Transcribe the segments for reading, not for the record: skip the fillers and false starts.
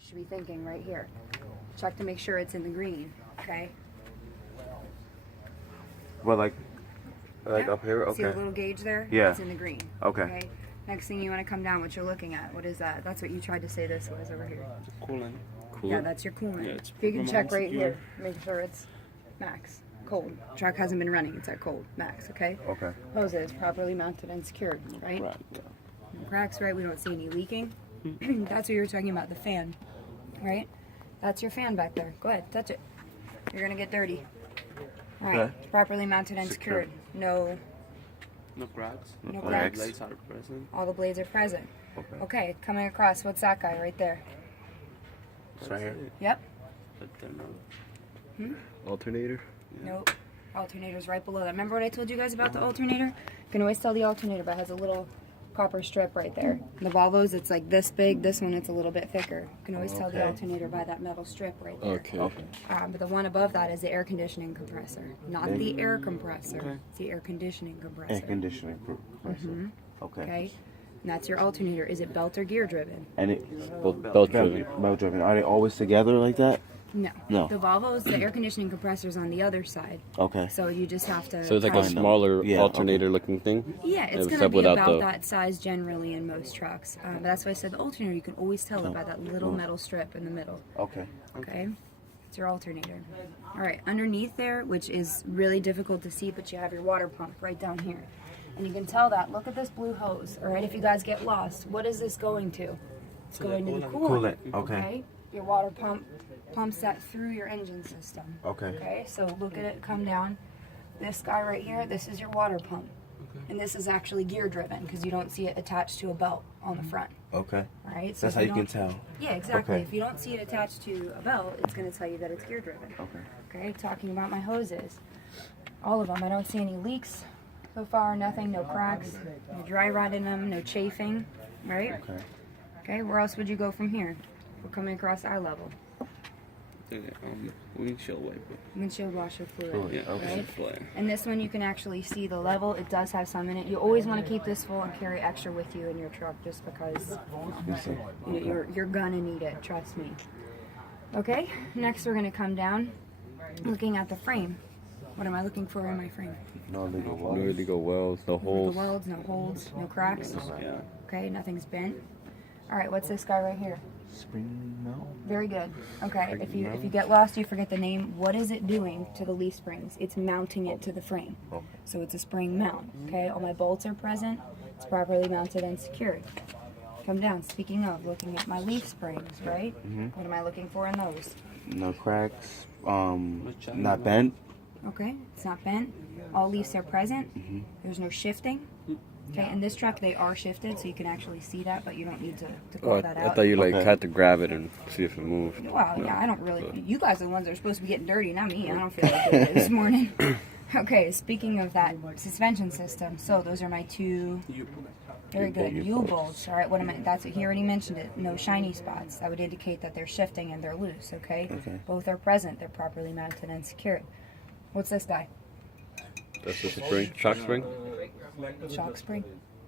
You should be thinking right here. Check to make sure it's in the green, okay? Well, like Yeah. up here? See the Okay. little gauge there? Yeah. It's in the green. Okay. Next thing you want to come down, what you're looking at. What is that? That's what you tried to say this was over here. Coolant. Yeah, that's your coolant. Yeah, it's You can check right secure. here. Make sure it's max. Cold. Truck hasn't been running. It's at cold. Max, okay? Okay. Hoses properly mounted and secured, right? Right. Yeah. No cracks, right? We don't see any leaking. That's what you were talking about, the fan, right? That's your fan back there. Go ahead, touch it. You're gonna get dirty. All right, Okay. it's properly mounted and secured. No, No cracks. no Okay. cracks. Blades are present. All the blades are present. Okay. Okay, coming across, what's that guy right there? It's right here. Yep. But then, Alternator. Nope. Alternator's right below that. Remember what I told you guys about the alternator? You can always tell the alternator, but it has a little copper strip right there. The Volvos, it's like this big. This one, it's a little bit thicker. You can always tell the Okay. alternator by that metal strip right there. Okay. Okay. But the one above that is the air conditioning compressor, not the air compressor. It's the air conditioning compressor. Air conditioning compressor. Okay. Okay, and that's your alternator. Is it belt or gear driven? And it belt driven. belt driven. Are they always together like that? No. No. The Volvos, the air conditioning compressor's on the other side, Okay. so you just have to. So it's like a kind of- smaller Yeah, alternator looking thing? Yeah, it's Except going to be without about the- that size generally in most trucks. But that's why I said the alternator, you can always tell it by that little metal strip in the middle. Okay. Okay? It's your alternator. All right, underneath there, which is really difficult to see, but you have your water pump right down here. And you can tell that. Look at this blue hose. All right, if you guys get lost, what is this going to? It's going to the coolant. Coolant, okay. Your water pump pumps that through your engine system. Okay. Okay, so look at it come down. This guy right here, this is your water pump. And this is actually gear driven because you don't see it attached to a belt on the front. Okay. All right, so That's if how you can don't- tell. Yeah, exactly. Okay. If you don't see it attached to a belt, it's going to tell you that it's gear driven. Okay. Okay, talking about my hoses. All of them. I don't see any leaks so far, nothing, no cracks, no dry rot in them, no chafing, right? Okay. Okay, where else would you go from here? We're coming across eye level. Windshield wiper. Windshield washer fluid, Fluid, Yeah, okay. right? flare. And this one you can actually see the level. It does have some in it. You always want to keep this full and carry extra with you in your truck just because Let me see. you're gonna need it, trust me. Okay, next we're gonna come down, looking at the frame. What am I looking for in my frame? No legal No welds. illegal welds, no No holes. welds, no holes, no cracks. Yeah. Okay, nothing's bent. All right, what's this guy right here? Spring mount. Very good. Okay, if you get lost, you forget the name. What is it doing to the leaf springs? It's mounting it to the frame. Okay. So it's a spring mount. Okay, all my bolts are present. It's properly mounted and secured. Come down. Speaking of, looking at my leaf springs, right? What am I looking for in those? No cracks. Not bent. Okay, it's not bent. All leaves are present. There's no shifting. Okay, in this truck they are shifted, so you can actually see that, but you don't need to call Oh, that I out. thought you like Okay. had to grab it and see if it moved. Well, No. yeah, I don't really. You guys are the ones that are supposed to be getting dirty, not me. I don't feel like doing it this morning. Okay, speaking of that suspension system, so those are my two. Very good. U-bolts. All right, what am I? That's what he already mentioned it. No shiny spots. That would indicate that they're shifting and they're loose. Okay. Okay. Both are present. They're properly mounted and secured. What's this guy? That's the spring, shock spring. Shock spring.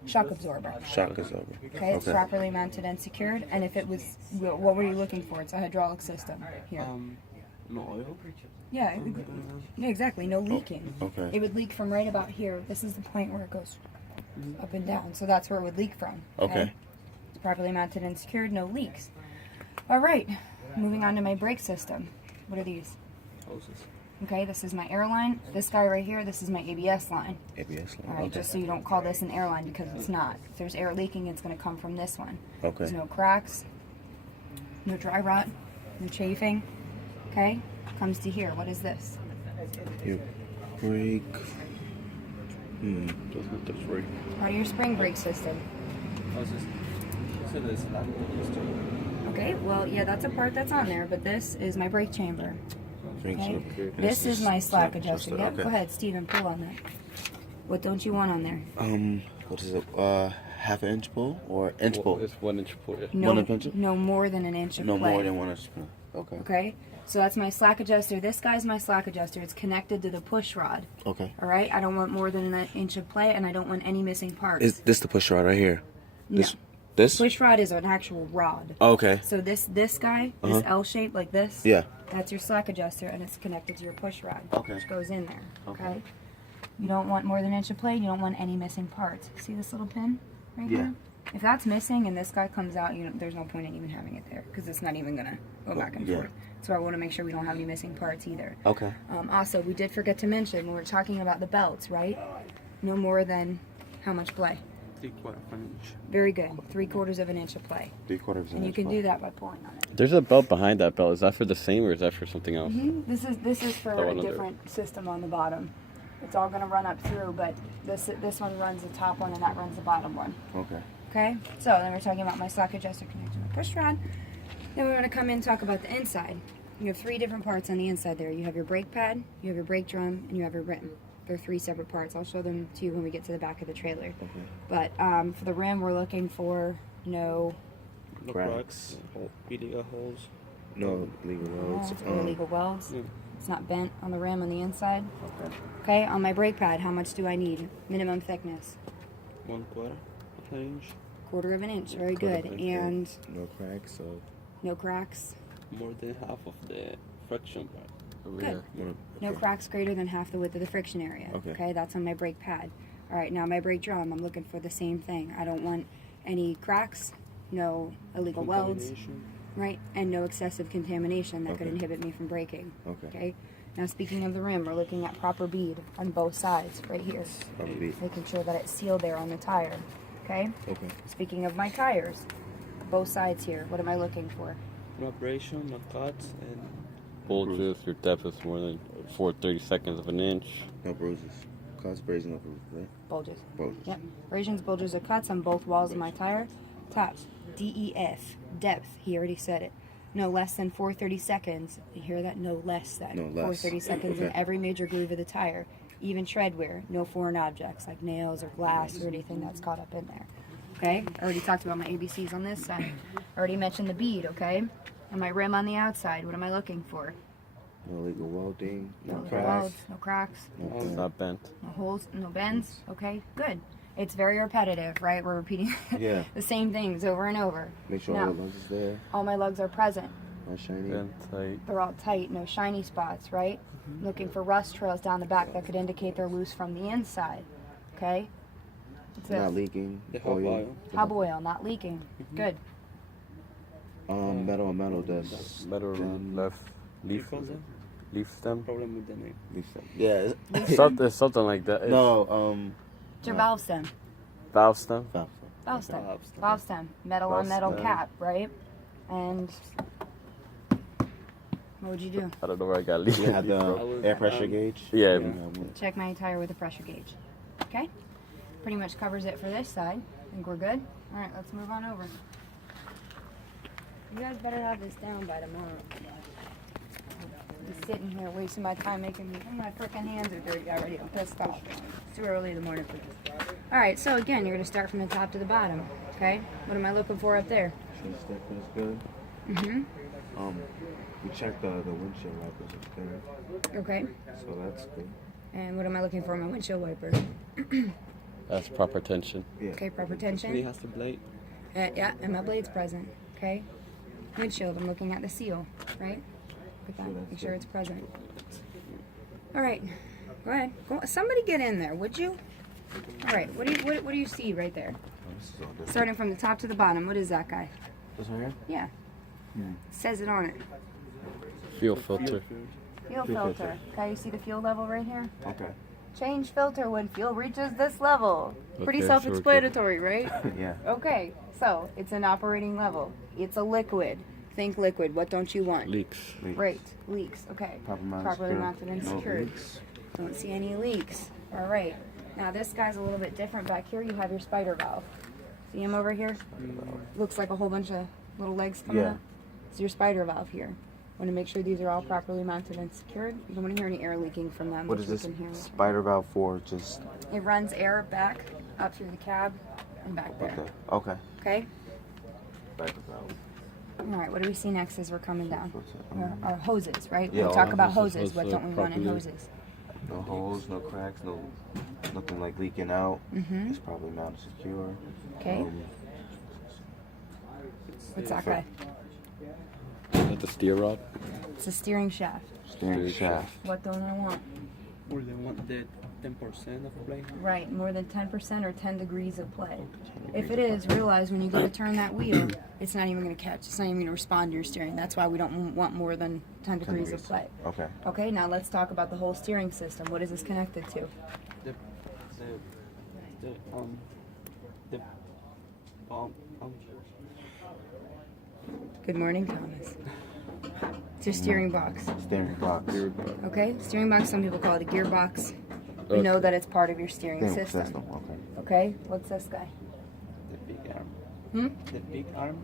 Shock absorber. Shock is over. Okay, it's properly mounted and secured. And if it was, what were you looking for? It's a hydraulic system here. No oil. Yeah, yeah, exactly. No leaking. Okay. It would leak from right about here. This is the point where it goes up and down. So that's where it would leak from. Okay. It's properly mounted and secured. No leaks. All right. Moving on to my brake system. What are these? Hoses. Okay, this is my air line. This guy right here, this is my ABS line. ABS All line. right, Okay. just so you don't call this an air line because it's not. If there's air leaking, it's going to come from this one. Okay. There's no cracks, no dry rot, no chafing. Okay, comes to here. What is this? Your brake. That's free. Part of your spring brake system. Okay, well, yeah, that's a part that's on there, but this is my brake chamber. Brake Okay, chamber. this is my slack adjuster. Yep, Okay. go ahead, Steven, pull on that. What don't you want on there? What is it? Half an inch pull or inch pull? It's 1 inch pull. Yeah. No, 1 inch? no more than an inch of No play. more than 1 inch pull. Okay. Okay, so that's my slack adjuster. This guy's my slack adjuster. It's connected to the push rod. Okay. All right, I don't want more than an inch of play, and I don't want any missing parts. Is this the push rod right here? No. This. This? Push rod is an actual rod. Okay. So this guy, this L shape like this. Yeah. That's your slack adjuster, and it's connected to your push rod, Okay. which goes in there. Okay. Okay. You don't want more than an inch of play. You don't want any missing parts. See this little pin right Yeah. here? If that's missing and this guy comes out, there's no point in even having it there because it's not even gonna go back and forth. So I want to make sure we don't have any missing parts either. Okay. Also, we did forget to mention when we're talking about the belts, right? No more than how much play? 3/4 of an inch. Very good. 3/4 of an inch of play. 3/4 of an And you inch can play. do that by pulling on it. There's a belt behind that belt. Is that for the same or is that for something else? This is for The a one under. different system on the bottom. It's all going to run up through, but this one runs the top one and that runs the bottom one. Okay. Okay? So then we're talking about my slack adjuster connected to my push rod. Then we're going to come in and talk about the inside. You have 3 different parts on the inside there. You have your brake pad, you have your brake drum, and you have your rim. They're 3 separate parts. I'll show them to you when we get to the back of the trailer. Okay. But for the rim, we're looking for no No Cracks. cracks, illegal holes. No legal roads. illegal welds. Yeah. It's not bent on the rim on the inside. Okay. Okay, on my brake pad, how much do I need? Minimum thickness. 1/4 of an inch. 1/4 of an inch. Very Quarter good. of an inch, And No cracks. So. no cracks. More than half of the friction part. Over Good. here. No Okay. cracks greater than half the width of the friction area. Okay. That's on my brake pad. All right, now my brake drum, I'm looking for the same thing. I don't want any cracks, no illegal welds, Contamination. right? And no excessive contamination that could Okay. inhibit me from braking. Okay. Now speaking of the rim, we're looking at proper bead on both sides, right here. Proper bead. Making sure that it's sealed there on the tire. Okay? Okay. Speaking of my tires, both sides here, what am I looking for? No abrasion, no cuts, and Bulges, your depth is more than 4/32 of an inch. No bruises. Cause brazen, no bruises, right? Bulges. Bulges. Yep. Abrasions, bulges, or cuts on both walls of my tire. Tops. DEF. Depth. He already said it. No less than 4/32. You hear that? No less than. No less. 4/32 in Okay. every major groove of the tire. Even tread wear. No foreign objects like nails or glass or anything that's caught up in there. Okay? I already talked about my ABCs on this side. I already mentioned the bead, okay? And my rim on the outside. What am I looking for? No legal welding. No No cracks. welds, no cracks. It's not bent. No holes, no bends. Okay, good. It's very repetitive, right? We're repeating Yeah. the same things over and over. Make sure Now, all the lugs is there. all my lugs are present. Not shiny. Bent tight. They're all tight, no shiny spots, right? Looking for rust trails down the back that could indicate they're loose from the inside. Okay? It's Not leaking. the hub oil. hub oil, not leaking. Good. Metal on metal. That's Metal left leaf leaf stem. Problem with the name. Yeah. Something like that. It's No. It's your valve stem. valve stem. Valve stem. Valve stem. Valve stem. Metal Valve on metal stem. cap, right? And what would you do? I don't know where I got leaf. You have I the was, air pressure gauge. Yeah. Check my tire with a pressure gauge. Okay? Pretty much covers it for this side. Think we're good? Alright, let's move on over. You guys better have this down by tomorrow. Just sitting here wasting my time making me. My freaking hands are dirty already. I'm pissed off. It's too early in the morning for this. Alright, so again, you're going to start from the top to the bottom. Okay? What am I looking for up there? Should stick is good. Mm-hmm. We checked the windshield wipers. It's good. Okay. So that's good. And what am I looking for on my windshield wiper? That's proper tension. Yeah. Okay, proper And he tension. has the blade. Yeah, and my blade's present. Okay. Windshield, I'm looking at the seal, right? Look at that. Sure, that's Make sure good. it's present. All right. Go ahead. Somebody get in there, would you? All right. What do you see right there? Oh, this is all different. Starting from the top to the bottom. What is that guy? This right here? Yeah. Says it on it. Fuel filter. Fuel Fuel filter. filter. Okay, you see the fuel level right here? Okay. Change filter when fuel reaches this level. Pretty Okay, so we're good. self-explanatory, right? Yeah. Okay, so it's an operating level. It's a liquid. Think liquid. What don't you want? Leaks. Right. Leaks. Okay. Properly mounted and No secured. leaks. Don't see any leaks. All right. Now this guy's a little bit different. Back here you have your spider valve. See him over here? Looks like a whole bunch of little legs coming Yeah. up. It's your spider valve here. Want to make sure these are all properly mounted and secured. You don't want to hear any air leaking from them. What which is we this can hear. spider valve for? Just It runs air back up through the cab and back there. okay. Okay? Spider valve. All right, what do we see next as we're coming down? Our hoses, right? Yeah, we talk all about hoses, hoses. What don't we want in properly- hoses? No holes, no cracks, nothing like leaking out. Mm-hmm. It's probably mounted secure. Okay. What's that guy? Is that the steer rod? It's a steering shaft. Steering shaft. What don't I want? Or they want the 10% of play. Right, more than 10% or 10 degrees of play. If it is, realize when you go to turn that wheel, it's not even going to catch. It's not even going to respond to your steering. That's why we don't want more than 10 degrees of play. Okay. Okay, now let's talk about the whole steering system. What is this connected to? The Good morning, Thomas. It's your steering box. Steering box. Okay, steering box, some people call it a gearbox. We know that it's part of your steering system. Okay. Okay, what's this guy? the big arm. Hmm? The big arm.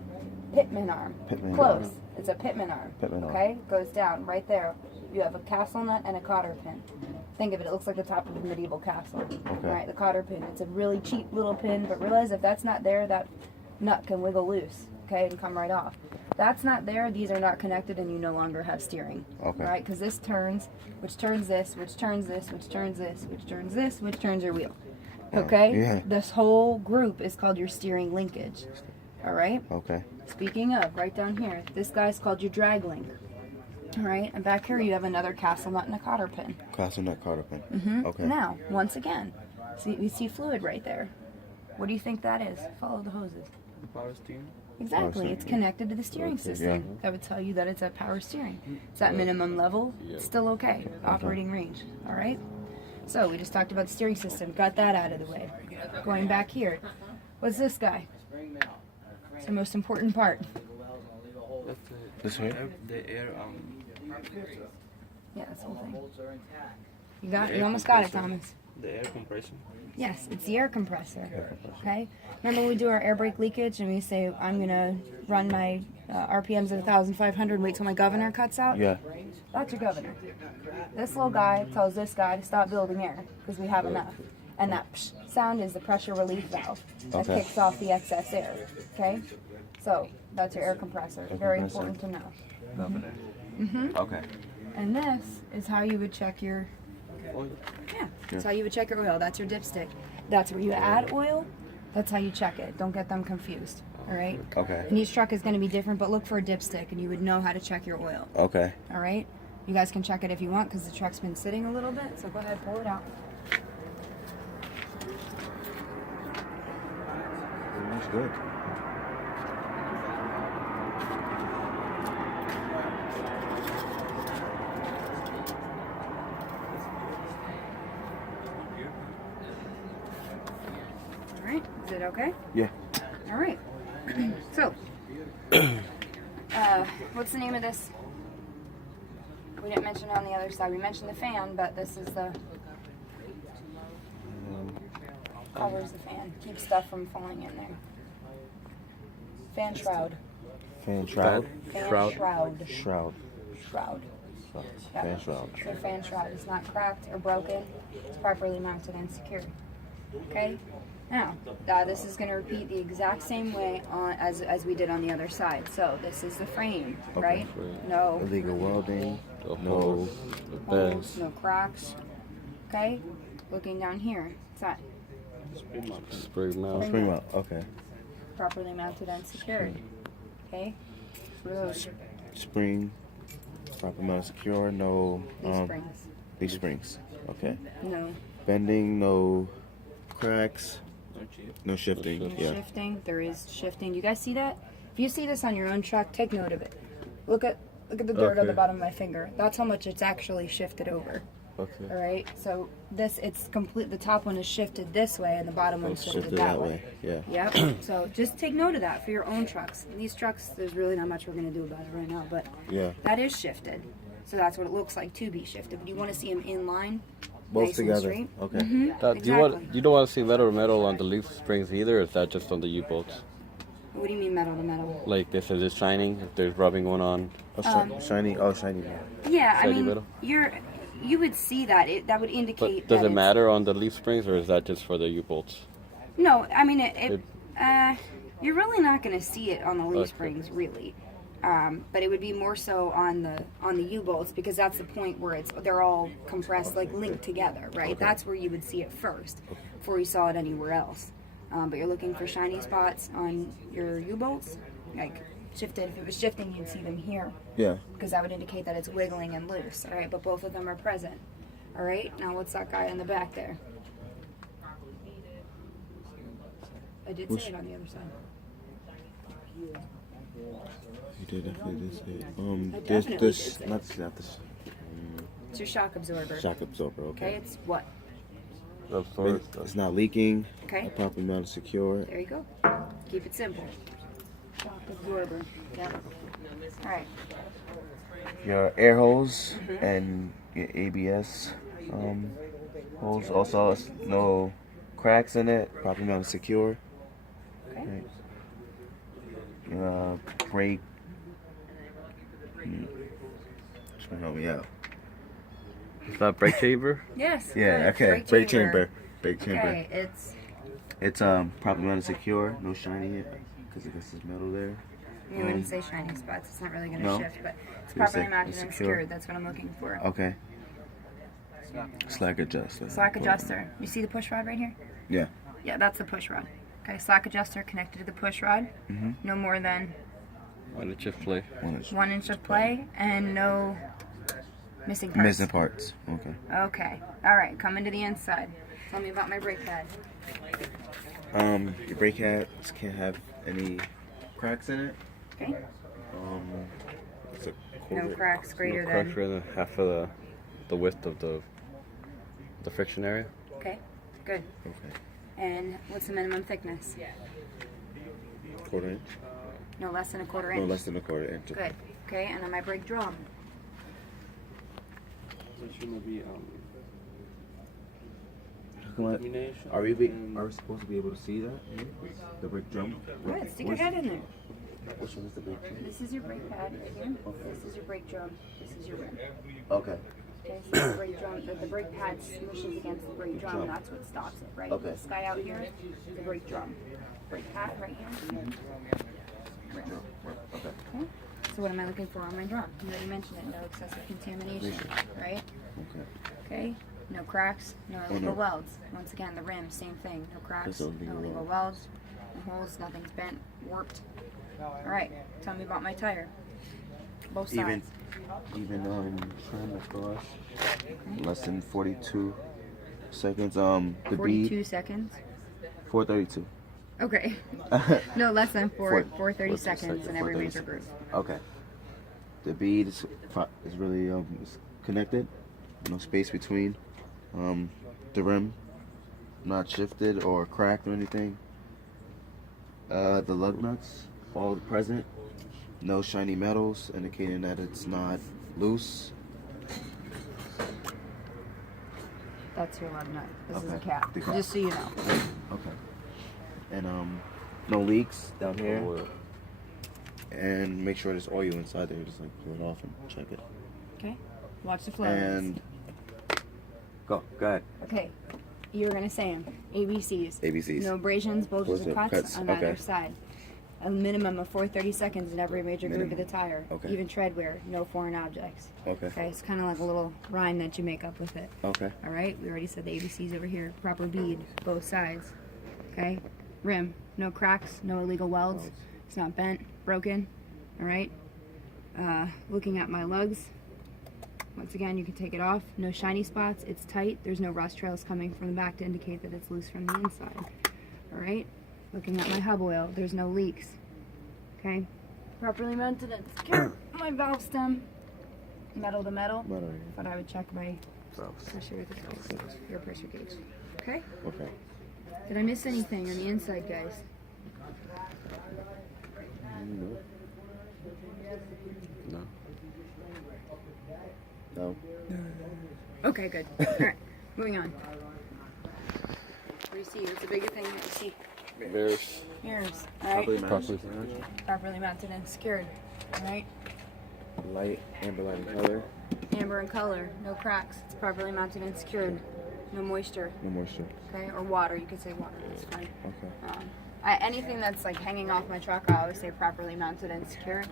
Pitman arm. Pitman Close. arm. It's a pitman arm. Pitman arm. Okay, goes down right there. You have a castle nut and a cotter pin. Think of it, it looks like the top of a medieval castle. Okay. Right, the cotter pin. It's a really cheap little pin, but realize if that's not there, that nut can wiggle loose, okay, and come right off. That's not there, these are not connected, and you no longer have steering. Okay. Right, because this turns, which turns this, which turns this, which turns this, which turns this, which turns your wheel. Okay? Yeah. This whole group is called your steering linkage. All right? Okay. Speaking of, right down here, this guy's called your drag link. All right, and back here you have another castle nut and a cotter pin. Castle nut cotter pin. Mm-hmm. Okay. Now, once again, see, we see fluid right there. What do you think that is? Follow the hoses. The power steering. Exactly, steering. it's connected to the steering Okay, system. yeah. That would tell you that it's at power steering. It's at minimum level, it's still okay, operating range, all right? So we just talked about the steering system, got that out of the way. Going back here, what's this guy? It's the most important part. That's This here? the air. Yeah, this whole thing. You got, you almost got it, Thomas. The air compression. Yes, it's the air compressor. Okay. Remember when we do our air brake leakage and we say I'm gonna run my RPMs at 1,500 and wait till my governor cuts out? Yeah. That's your governor. This little guy tells this guy to stop building air because we have enough. And that psh sound is the pressure relief valve that Okay. kicks off the excess air. Okay? So that's your air compressor. Very compressor. important to know. Governor. Mm-hmm. Okay. And this is how you would check your, Oil. yeah, that's how you would check your oil. That's your dipstick. That's where you add oil. That's how you check it. Don't get them confused. All right? Okay. And each truck is going to be different, but look for a dipstick and you would know how to check your oil. Okay. All right? You guys can check it if you want because the truck's been sitting a little bit. So go ahead, pull it out. That's good. All right? Is it okay? Yeah. All right. So, what's the name of this? We didn't mention it on the other side. We mentioned the fan, but this is the covers the fan. Keeps stuff from falling in there. Fan shroud. Fan shroud. Fan Shroud. shroud. Shroud. Shroud. Yeah. Fan shroud. So fan shroud is not cracked or broken. It's properly mounted and secured. Okay? Now, this is going to repeat the exact same way as we did on the other side. So this is the frame, right? Frame. No Illegal welding. The No. holes, the holes, bends. no cracks. Okay? Looking down here, what's that? Spring mount. Spring mount. Spring mount. Okay. Properly mounted and secured. Okay? Those Spring. Proper mount secure. No. springs. These springs. Okay. No. Bending. No cracks. No chip. No shifting. No Yeah. Shifting. There is shifting. Do you guys see that? If you see this on your own truck, take note of it. Look at the dirt on the Okay. bottom of my finger. That's how much it's actually shifted over. Okay. All right. So this, it's complete. The top one is shifted this way, and the bottom one's shifted that way. Yeah. Yep. So just take note of that for your own trucks. These trucks, there's really not much we're gonna do about it right now, but Yeah. that is shifted. So that's what it looks like to be shifted. But you want to see them in line, Both nice and together. straight. Okay. Mhm, You don't want to see metal to metal on the leaf springs either, or is that just on the U-bolts? What do you mean metal to metal? Like this is shining, if there's rubbing going on. Oh, shiny. Oh, shiny. Yeah, I Shiny mean, metal? you would see that. That would indicate. But does that it it's- matter on the leaf springs, or is that just for the U-bolts? No, I mean you're really not going to see it on the leaf Okay. springs, really. But it would be more so on the U-bolts because that's the point where they're all compressed, like linked together, right? That's where you would see it first, before you saw it anywhere else. But you're looking for shiny spots on your U-bolts, like shifted. If it was shifting, you'd see them here. Yeah. Because that would indicate that it's wiggling and loose, all right? But both of them are present, all right? Now, what's that guy in the back there? I did say it on the other side. You did definitely say it. I There's definitely this, did say it. not this. It's your shock absorber. Shock absorber, Okay, okay. it's what? It's not leaking. Okay. Properly mounted, secure. There you go. Keep it simple. Shock absorber. Yep. All right. Your air hose and your ABS hose. Also, no cracks in it. Properly mounted, secure. Okay. Right. Your brake. Trying to help me out. It's not brake chamber? Yes. Yeah. good. Okay. Brake chamber. Brake chamber. Okay, it's. It's properly mounted, secure. No shiny because I guess there's metal there. You wouldn't say shiny spots. It's not really going to No? shift, but it's You would properly say mounted it's and secure. secured. That's what I'm looking for. Okay. Slack adjuster. Slack adjuster. You see the push rod right here? Yeah. Yeah, that's the push rod. Okay, slack adjuster connected to the push rod. No more than 1 inch of play. 1 inch. 1 inch of play and no missing parts. Missing parts. Okay. Okay. All right. Coming to the inside. Tell me about my brake pad. Your brake pads can't have any cracks in it. Okay. It's a No quarter. cracks greater No cracks than. greater than half of the width of the friction area. Okay. Good. Okay. And what's the minimum thickness? Quarter inch. No less than a quarter No inch. less than a quarter inch. Good. Okay. And then my brake drum. So it shouldn't be Come on. combination. Are we supposed to be able to see that? The brake drum. Good. Stick your head in there. Which one is the brake drum? This is your brake pad right here. This is your brake drum. This is your rim. Okay. Okay, so the brake drum, the brake pad smushes against the brake drum, and that's what stops it, right? Okay. This guy out here is the brake drum. Brake pad right here. Rim. Okay. Okay. So what am I looking for on my drum? You already mentioned it. No excessive contamination, right? Okay. Okay. No cracks. No Oh, illegal no. welds. Once again, the rim, same thing. No cracks. There's no No illegal illegal welds. No holes. Nothing's bent, warped. All right. Tell me about my tire. Both sides. Even trim across less than 42 seconds. The 42 bead seconds. 432. Okay. No, less than 430 seconds in every 430 major group. Okay. The bead is really is connected. No space between. The rim not shifted or cracked or anything. The lug nuts all present. No shiny metals, indicating that it's not loose. That's your lug nut. This is a Okay. cap. The cap. Just so you know. Okay. And no leaks down here. Oil. And make sure there's oil inside there. Just like pull it off and check it. Okay. Watch the flow. And go ahead. Okay. You're gonna say them. ABCs. ABCs. No abrasions, bulges, or cuts on Okay. either side. A minimum of 430 seconds in every major groove of the tire. Okay. Even tread wear. No foreign objects. Okay. Okay. It's kind of like a little rhyme that you make up with it. Okay. All right. We already said the ABCs over here. Proper bead, both sides. Okay. Rim. No cracks. No illegal welds. It's not bent, broken. All right. Looking at my lugs. Once again, you can take it off. No shiny spots. It's tight. There's no rust trails coming from the back to indicate that it's loose from the inside. All right. Looking at my hub oil. There's no leaks. Okay. Properly mounted and secure. My valve stem. Metal to metal. Metal. But I would check my Valves. pressure gauge. Your pressure gauge. Okay. Okay. Did I miss anything on the inside, guys? No. No. Okay, good. All right. Moving on. What do you see? What's the bigger thing that you see? There's Mirrors. All right. properly. Properly mounted and secured. All right. Light, amber light in color. Amber in color. No cracks. It's properly mounted and secured. No moisture. No moisture. Okay. Or water. You could say water. That's fine. Okay. Anything that's like hanging off my truck, I always say properly mounted and secured.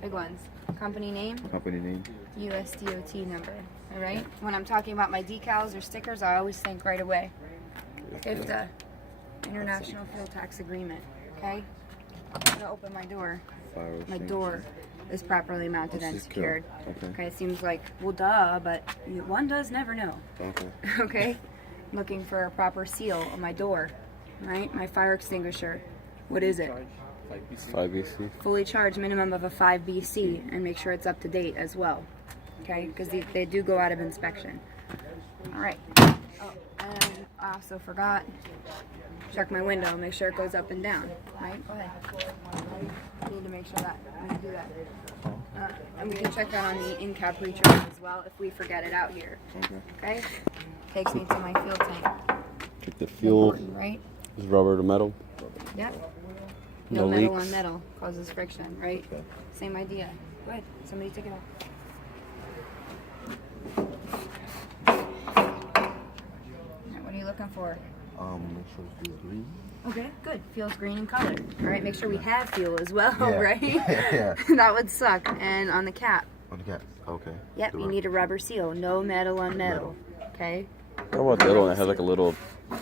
Big ones. Company name. Company name. USDOT number. All right. When I'm talking about my decals or stickers, I always think right away. IFTA, International Fuel Tax Agreement. Okay. I'm gonna open my door. Fire my extinguisher. door is properly mounted and Secure. secured. Okay. Okay, it seems like, well, duh, but one does never know. Okay. Okay, looking for a proper seal on my door, right? My fire extinguisher. What is it? 5 BC. Fully charged, minimum of a 5 BC, and make sure it's up to date as well. Okay, because they do go out of inspection. All right. Oh, and I also forgot. Check my window, make sure it goes up and down. Right? Go ahead. I need to make sure that we can do that. And we can check that on the in-cab pretrip as well if we forget it out here. Okay. Okay? Takes me to my fuel tank. Check the fuel. Important, right? Is rubber to metal. Yep. No No metal leaks. on metal causes friction, right? Okay. Same idea. Go ahead. Somebody take it off. Alright, what are you looking for? Make sure it feels green. Okay, good. Feels green in color. Alright, make sure we have fuel as well, Yeah. right? Yeah. That would suck. And on the cap. On the cap. Okay. Yep, you need a rubber seal. No metal on metal. Okay? How about the other one that has like a little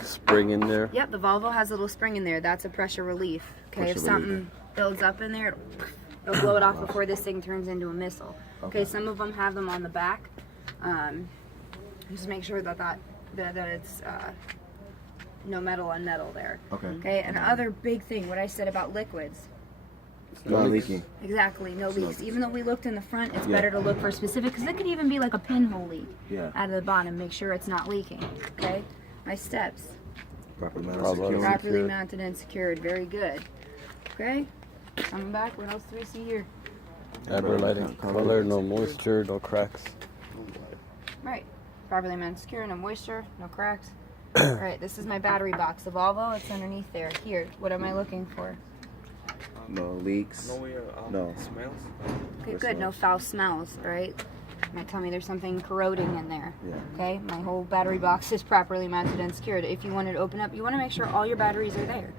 spring in there? Yep, the Volvo has a little spring in there. That's a pressure relief. Okay, if Pressure something relief. builds up in there, it'll blow it off before this thing turns into a missile. Okay, Okay. some of them have them on the back. Just make sure that it's no metal on metal there. Okay. Okay, and other big thing, what I said about liquids. Not leaking. Exactly, no leaks. Even though we looked in the front, it's Yeah. better to look for specific, because it could even be like a pinhole leak Yeah. out of the bottom. Make sure it's not leaking. Okay, my steps. Properly mounted. Properly Secure. Properly Secured. mounted and secured. Very good. Okay. Coming back. What else do we see here? Amber lighting. Color, no moisture, no cracks. Right. Properly mounted, secure, no moisture, no cracks. All right. This is my battery box. The Volvo. It's underneath there. Here. What am I looking for? No leaks. No. Smells. Okay. Good. No foul smells. Right. Might tell me there's something corroding in there. Yeah. Okay. My whole battery box is properly mounted and secured. If you wanted to open up, you want to make sure all your batteries are there.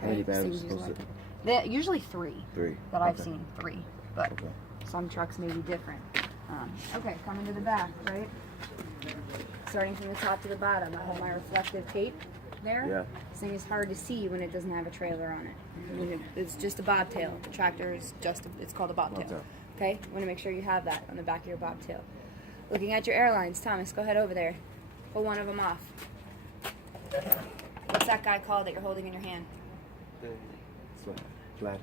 How many Okay. batteries Seems supposed like usually 3. 3. That I've Okay. seen. 3. But Okay. some trucks may be different. Okay, coming to the back, right? Starting from the top to the bottom, I have my reflective tape there. Yeah. This thing is hard to see when it doesn't have a trailer on it. It's just a bobtail. The tractor is it's called a bobtail. Bobtail. Okay, you want to make sure you have that on the back of your bobtail. Looking at your airlines, Thomas, go ahead over there. Pull one of them off. What's that guy called that you're holding in your hand? Flat.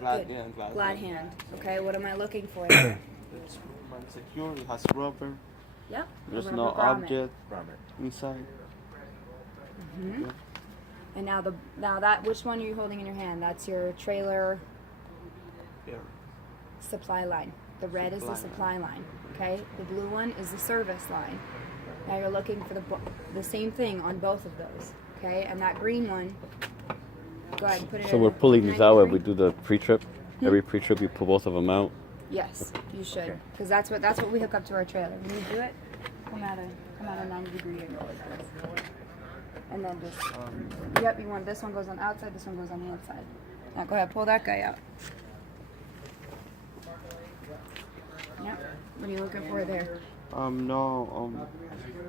Glad, Good. yeah, glad. Glad hand. Okay, what am I looking for there? It's secure. It has rubber. Yep. There's rubber no grommet. object inside. And now that which one are you holding in your hand? That's your trailer Yeah. supply line. The red is the supply line. Okay. The blue one is the service line. Now you're looking for the same thing on both of those. Okay. And that green one. Go ahead and put it. So in we're pulling these out when 93. we do the pre-trip. Every pre-trip, you pull both of them out. Yes, you should, because that's what we hook up to our trailer. When you do it, come out a 90-degree angle like this, and then just yep. You want this one goes on the outside, this one goes on the inside. Now go ahead, pull that guy out. Yep. What are you looking for there? No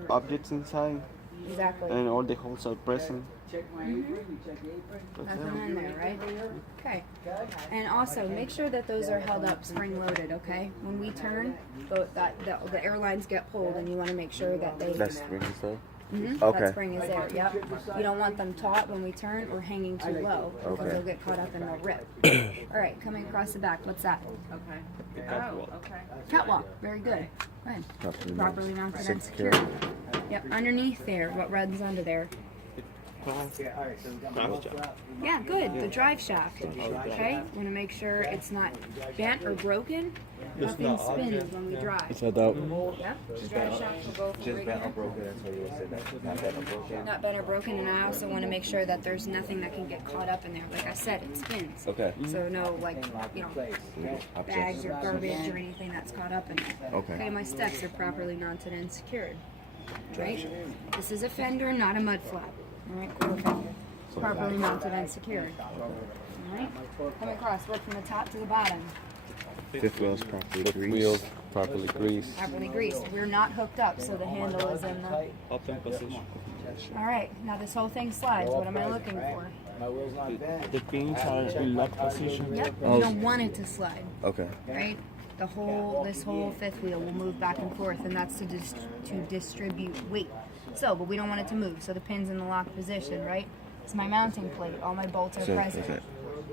objects inside, Exactly. and all the holes are present. Nothing in there, right? Okay. And also, make sure that those are held up spring-loaded, okay? When we turn, the airlines get pulled, and you want to make sure that they... That's spring and stuff. That Okay. spring is there, yep. You don't want them taut when we turn or hanging too low, because Okay. they'll get caught up and they'll rip. All right, coming across the back, what's that? The catwalk. Catwalk, very good. Good. Properly mounted and Secure. secure. Yep, underneath there, what runs under there? Yeah, good. The drive shaft. Okay? Want to make sure it's not bent or broken. Nothing spins when we drive. Inside out. Yep. The drive shaft will go Just right bent or here. broken. That's what you would say. Not bent or broken. Not bent or broken, and I also want to make sure that there's nothing that can get caught up in there. Like I said, it spins. Okay. So no, like, bags or garbage or anything that's caught up in there. Okay. My steps are properly mounted and secured. Right? This is a fender, not a mud flap. Alright, quarter fender. Properly mounted and secured. Alright? Come across, work from the top to the bottom. Fifth wheel's properly Fifth greased. wheels properly greased. Properly greased. We're not hooked up, so the handle is in the... Open position. Alright, now this whole thing slides. What am I looking for? The pins are in lock position. Yep. Oh. You don't want it to slide, Okay. right? This whole fifth wheel will move back and forth, and that's to distribute weight. So, but we don't want it to move. So the pin's in the lock position, right? It's my mounting plate. All my bolts are So, present. okay.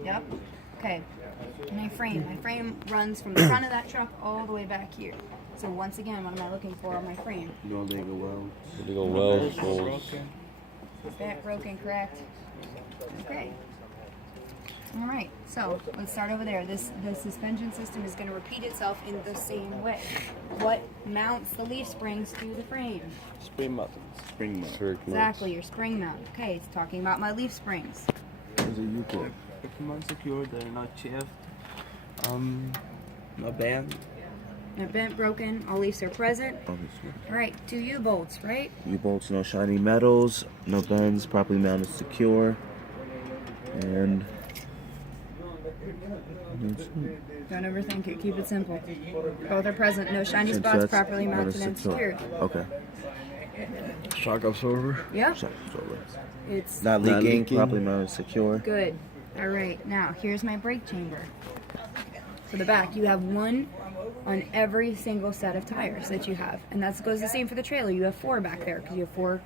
Yep. Okay. My frame runs from the front of that truck all the way back here. So once again, what am I looking for on my frame? No legal welds. Illegal welds, bolts. Is that broken, correct? Okay. All right, so let's start over there. The suspension system is going to repeat itself in the same way. What mounts the leaf springs to the frame? Spring buttons. Spring mount. Exactly, your spring mount. Okay, it's talking about my leaf springs. There's a U-bolt. Equipment secure, they're not chipped. No bend. Not bent, broken, all leaves are present. Obviously. All right, 2 U-bolts, right? U-bolts, no shiny metals, no bends, properly mounted, secure, and Don't overthink it, keep it simple. Both are present, no shiny spots, Sets, properly mounted and secure. secured. Okay. Shock absorber. Yep, So, it's not leaking, leaking. properly mounted, secure. good. All right, now here's my brake chamber. For the back, you have one on every single set of tires that you have. And that goes the same for the trailer. You have 4 back there because you have 4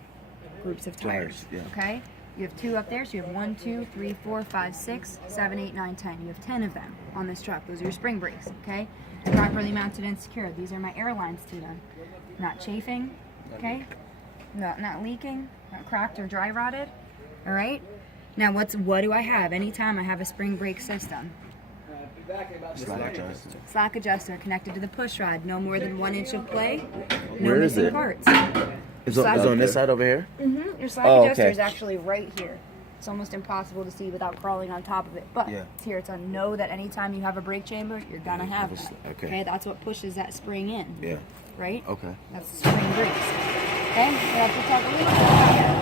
groups of tires. Yeah. Okay? You have 2 up there, so you have 1, 2, 3, 4, 5, 6, 7, 8, 9, 10. You have 10 of them on this truck. Those are your spring brakes, okay? Properly mounted and secured. These are my air lines to them. Not chafing, okay? Not leaking, not cracked or dry rotted. All right? Now what do I have? Anytime I have a spring brake system. Slack adjuster. Slack adjuster connected to the push rod. No more than 1 inch of play. No Where is missing it? parts. Is on this side over here? Your slack Oh, adjuster okay. is actually right here. It's almost impossible to see without crawling on top of it. But Yeah. it's here. It's on. Know that anytime you have a brake chamber, you're gonna have that. Okay. That's what pushes that spring in. Yeah. Right. Okay. That's the spring brakes. Okay. We have to talk a little bit about here.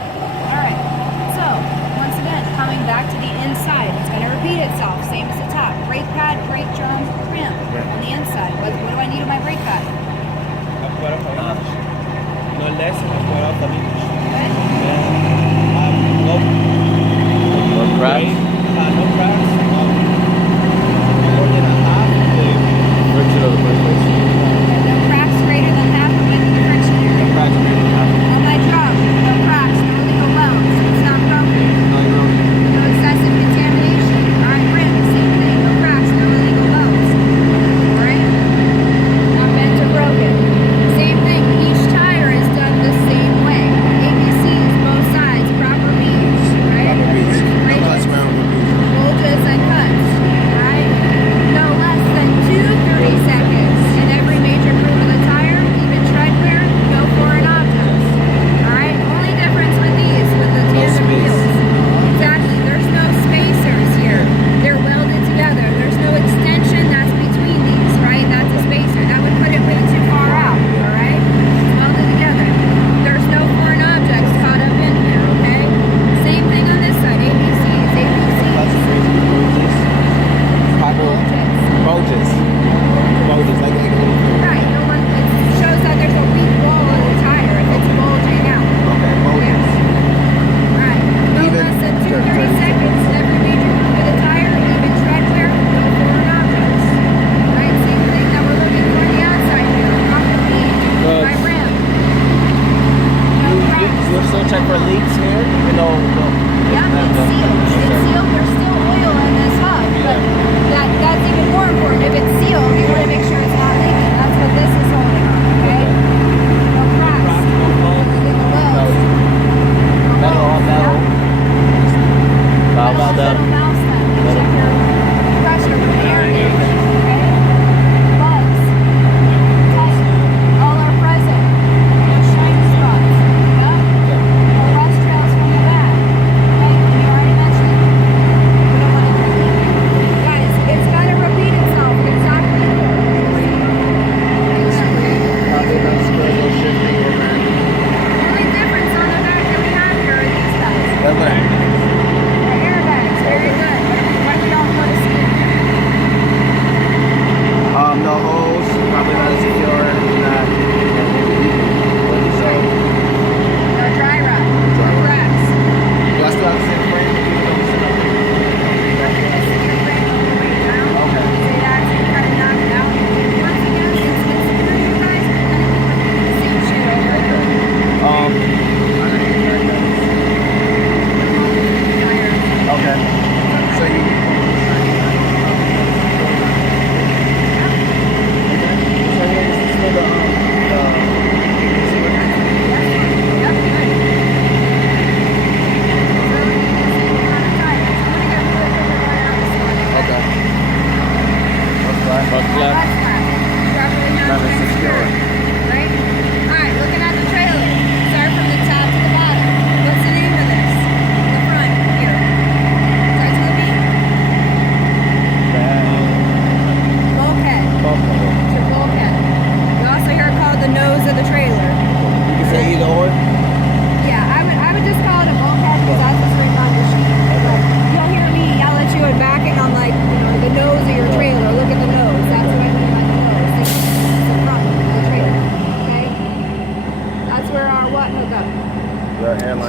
All right. So once again, coming back to the inside, it's gonna repeat itself. Same as the top. Brake pad, brake drum, rim on the inside. What do I need on my brake pad? No less than a quarter of an inch. Good. No cracks. No cracks. No more than a half of the Friction of the first place. No cracks greater than half the width of the friction area. cracks maybe half. On my drum, no cracks, no illegal welds. It's not broken. No excessive contamination. Alright, rim, same thing. No cracks, no illegal welds. Alright? Not bent or broken. Same thing. Each tire is done the same way.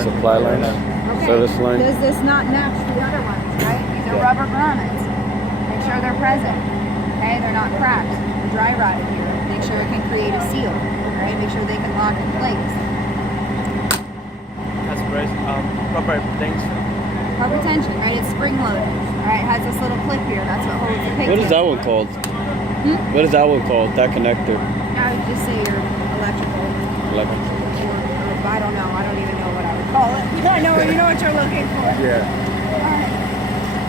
line. Supply lines. Okay. Service line. Does this not match the other ones, right? These are rubber grommets. Make sure they're present. Okay, they're not cracked. Dry rotted here. Make sure it can create a seal. Right? Make sure they can lock in place. Has proper things. Proper tension, right? It's spring loaded. Alright, it has this little clip here. That's what holds the pigtail. What is that one called? What is that one called? That connector. I would just say your electrical. Like, Or I don't know. I don't even know what I would call it. I know you know what you're looking for. yeah. Alright.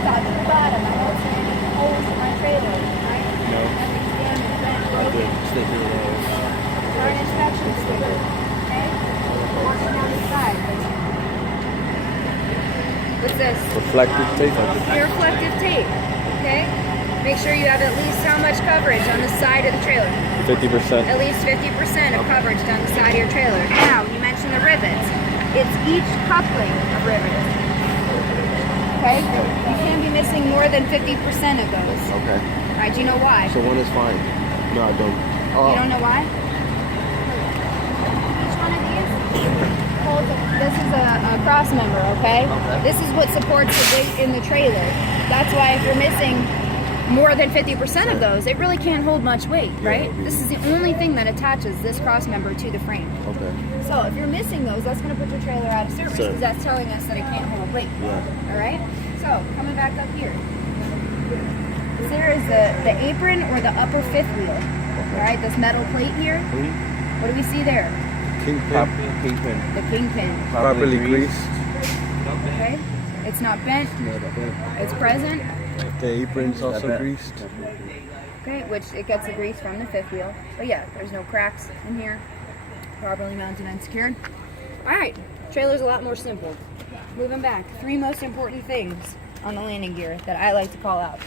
Top to the bottom. I don't see any holes in my trailer, right? No. Nothing's damaged, bent, broken. Or an inspection sticker. Okay? Working down the side. What's this? Reflective tape. Your reflective tape. Okay? Make sure you have at least how much coverage on the side of the trailer. 50%. At least 50% of coverage down the side of your trailer. Now, you mentioned the rivets. It's each coupling of rivets. Okay? You can be missing more than 50% of those. Okay. Alright, do you know why? So one is fine. No, I don't. You don't know why? Each one of these holds this is a cross member, okay? This is what supports the weight in the trailer. That's why if you're missing more than 50% of those, it really can't hold much weight, right? This is the only thing that attaches this cross member to the frame. Okay. So if you're missing those, that's going to put your trailer out of service because that's telling us that it can't hold weight. Yeah. All right? So coming back up here. There is the apron or the upper fifth wheel. All right, this metal plate here. What do we see there? Kingpin. The kingpin. Properly greased. Okay? It's not bent. It's present. The apron's also greased. Okay, which it gets the grease from the fifth wheel. But yeah, there's no cracks in here. Properly mounted and secured. Alright, trailer's a lot more simple. Moving back, 3 most important things on the landing gear that I like to call out.